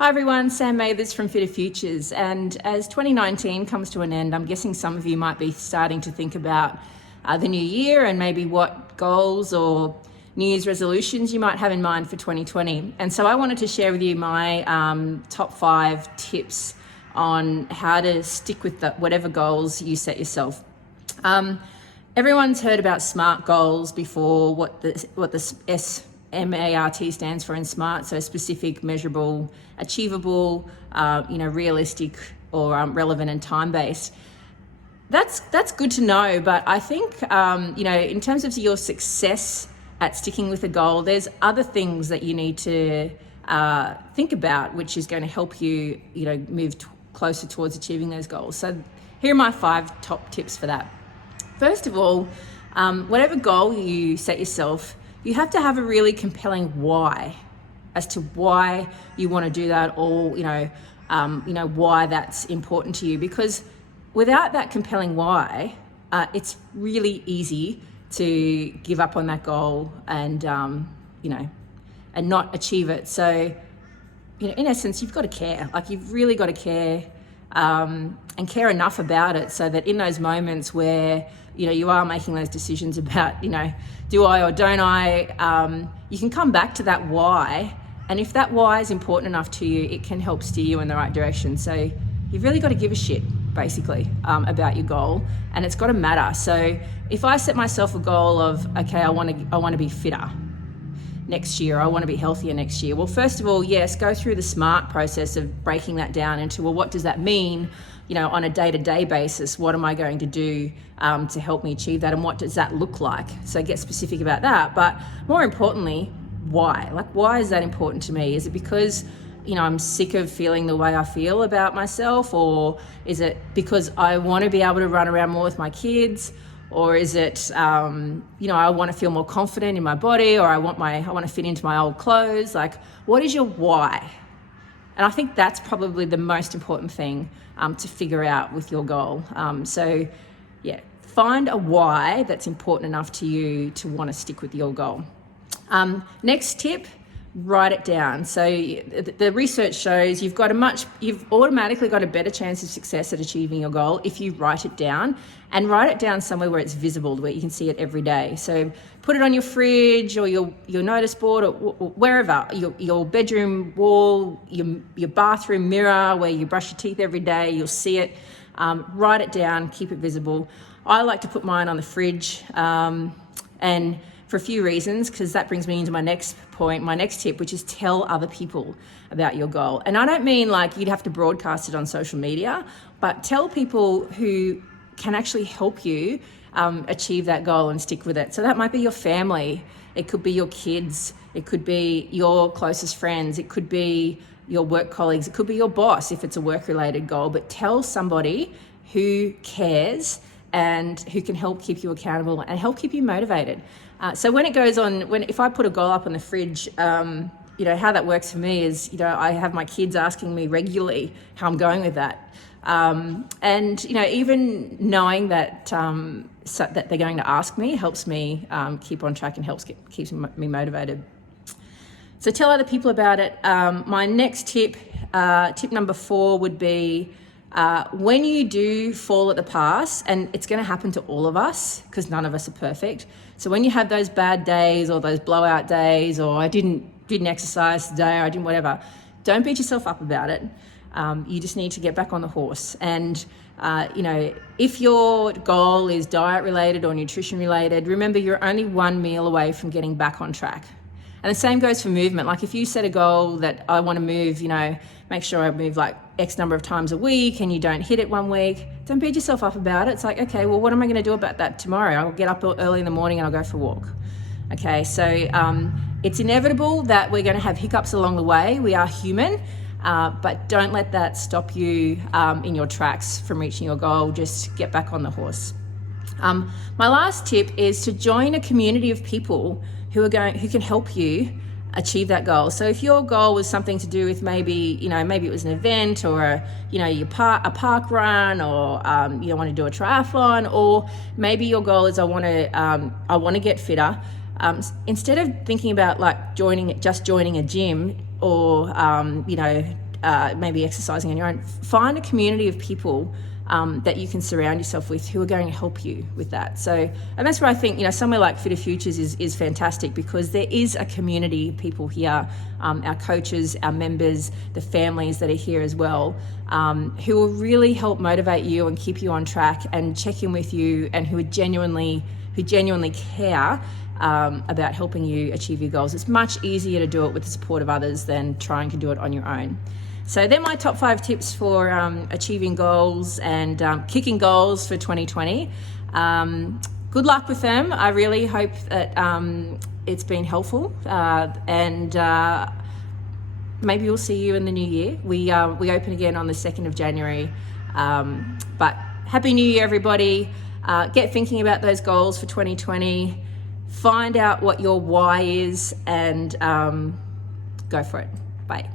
Hi everyone, Sam Mathers from Fitter Futures, and as 2019 comes to an end, I'm guessing some of you might be starting to think about the new year and maybe what goals or New Year's resolutions you might have in mind for 2020. And so I wanted to share with you my top 5 tips on how to stick with whatever goals you set yourself. Everyone's heard about SMART goals before, what the SMART stands for in SMART, so specific, measurable, achievable, realistic, or relevant and time-based. That's good to know, but I think in terms of your success at sticking with a goal, there's other things that you need to think about, which is going to help you, move closer towards achieving those goals. So here are my 5 top tips for that. First of all, whatever goal you set yourself, you have to have a really compelling why as to why you want to do that, or why that's important to you. Because without that compelling why, it's really easy to give up on that goal and and not achieve it. So in essence, you've got to care. Like, you've really got to care, and care enough about it so that in those moments where you are making those decisions about, do I or don't I, you can come back to that why. And if that why is important enough to you, it can help steer you in the right direction. So you've really got to give a shit, basically, about your goal, and it's got to matter. So if I set myself a goal of, okay, I want to be fitter next year, I want to be healthier next year. Well, first of all, yes, go through the SMART process of breaking that down into, well, what does that mean? On a day-to-day basis, what am I going to do to help me achieve that, and what does that look like? So get specific about that. But more importantly, why? Like, why is that important to me? Is it because I'm sick of feeling the way I feel about myself, or is it because I want to be able to run around more with my kids, or is it I want to feel more confident in my body, or I want to fit into my old clothes? Like, what is your why? And I think that's probably the most important thing to figure out with your goal. Find a why that's important enough to you to want to stick with your goal. Next tip, write it down. So the research shows you've automatically got a better chance of success at achieving your goal if you write it down, and write it down somewhere where it's visible, where you can see it every day. So put it on your fridge or your notice board, or wherever, your bedroom wall, your bathroom mirror, where you brush your teeth every day, you'll see it. Write it down, keep it visible. I like to put mine on the fridge, and for a few reasons, because that brings me into my next point, my next tip, which is tell other people about your goal. And I don't mean like you'd have to broadcast it on social media, but tell people who can actually help you achieve that goal and stick with it. So that might be your family, it could be your kids, it could be your closest friends, it could be your work colleagues, it could be your boss if it's a work-related goal. But tell somebody who cares and who can help keep you accountable and help keep you motivated. So when it goes on, if I put a goal up on the fridge, how that works for me is, I have my kids asking me regularly how I'm going with that. Even knowing that that they're going to ask me helps me keep on track and keeps me motivated. So tell other people about it. My next tip number 4 would be, when you do fall at the pass, and it's going to happen to all of us because none of us are perfect. So when you have those bad days or those blowout days, or I didn't exercise today, or I didn't whatever, don't beat yourself up about it. You just need to get back on the horse. And if your goal is diet related or nutrition related, remember you're only one meal away from getting back on track. And the same goes for movement. Like, if you set a goal that I want to move, make sure I move like X number of times a week, and you don't hit it one week, don't beat yourself up about it. It's like, okay, well, what am I going to do about that tomorrow? I'll get up early in the morning and I'll go for a walk. Okay, so it's inevitable that we're going to have hiccups along the way. We are human, but don't let that stop you in your tracks from reaching your goal. Just get back on the horse. My last tip is to join a community of people who can help you achieve that goal. So if your goal was something to do with maybe it was an event, or a park run, or you want to do a triathlon, or maybe your goal is I want to get fitter. Instead of thinking about like joining a gym, or maybe exercising on your own, find a community of people that you can surround yourself with who are going to help you with that. So, and that's where I think, somewhere like Fitter Futures is fantastic, because there is a community of people here, our coaches, our members, the families that are here as well, who will really help motivate you and keep you on track and check in with you, and who genuinely care about helping you achieve your goals. It's much easier to do it with the support of others than trying to do it on your own. So they're my top 5 tips for achieving goals and kicking goals for 2020. Good luck with them. I really hope that it's been helpful, and maybe we'll see you in the new year. We open again on the 2nd of January. But Happy New Year, everybody. Get thinking about those goals for 2020. Find out what your why is, and go for it. Bye.